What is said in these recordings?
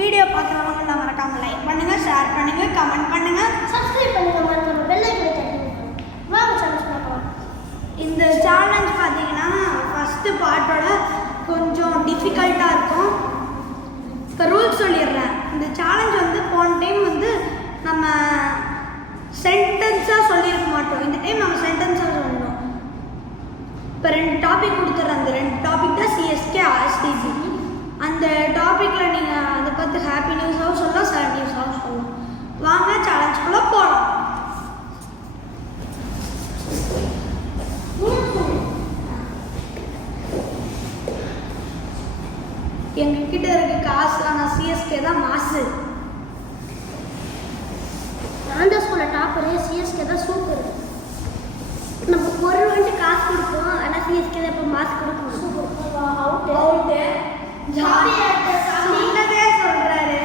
Video பார்க்குறவங்க மறக்காம like பண்ணுங்க, ஷேர் பண்ணுங்க, கமெண்ட் பண்ணுங்க, சப்ஸ்கிரைப் பண்ணுங்க, மறக்காம பெல் ஐகானை தட்டி விட்டுருங்க. வாங்க சேலஞ்ச் பார்க்கலாம். இந்த சேலஞ்ச் பார்த்தீங்கன்னா ஃபஸ்ட்டு பார்ட்டோட கொஞ்சம் டிஃபிகல்ட்டாக இருக்கும். இப்போ ரூல்ஸ் சொல்லிடுறேன். இந்த சேலஞ்ச் வந்து போன டைம் வந்து நம்ம சென்டென்ஸாக சொல்லியிருக்க மாட்டோம். இந்த டைம் நம்ம சென்டென்ஸாக சொல்லணும். இப்போ 2 டாபிக் கொடுத்துட்றேன். அந்த 2 டாபிக் தான் சிஎஸ்கே, ஆர்சிபி. அந்த டாப்பிக்கில் நீங்கள் அதை பற்றி ஹாப்பி நியூஸாகவும் சொல்லலாம், சேட் நியூஸாகவும் சொல்லலாம். வாங்க சேலஞ்சுக்குள்ளே போகலாம். எங்ககிட்ட இருக்க காசு, ஆனால் சிஎஸ்கே தான் மாசு. நான் தான் ஸ்கூலில் டாப்பரு, சிஎஸ்கே தான் சூப்பர். நம்ம பொருள் வந்துட்டு காசு கொடுப்போம், ஆனால் சிஎஸ்கே தான் இப்போ மாசு கொடுக்கணும். சூப்பர் அவுட்டு சொன்னதே சொல்கிறாரு.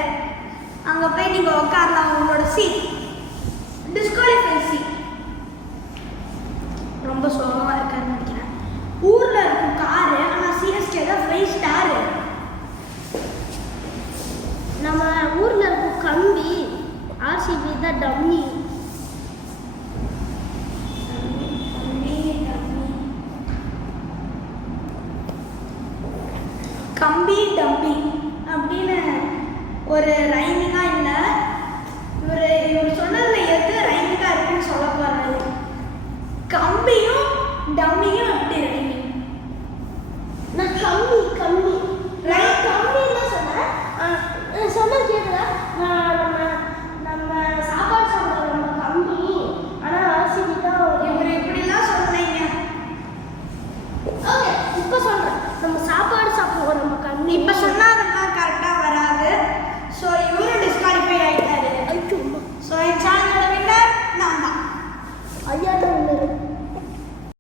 அங்கே போய் நீங்கள் உட்காரலாம். உங்களோட சீட் டிஸ்குவாலிஃபை சீட். ரொம்ப சோகமாக இருக்காருன்னு நினைக்கிறேன். ஊரில் இருக்கும் காரு, ஆனால் சிஎஸ்கே தான் 5 ஸ்டாரு. நம்ம ஊரில் இருக்கும் கம்பி, ஆர்சிபி தான் டம்மி. கம்பி டம்பி அப்படின்னு ஒரு ரைமிங்காக இல்லை. இவர் சொன்னதில் எது ரைமிங்காக இருக்குன்னு சொல்ல போகிறாரு. கம்பியும் டம்மியும் எப்படி ரைமிங்? நான் கம்மி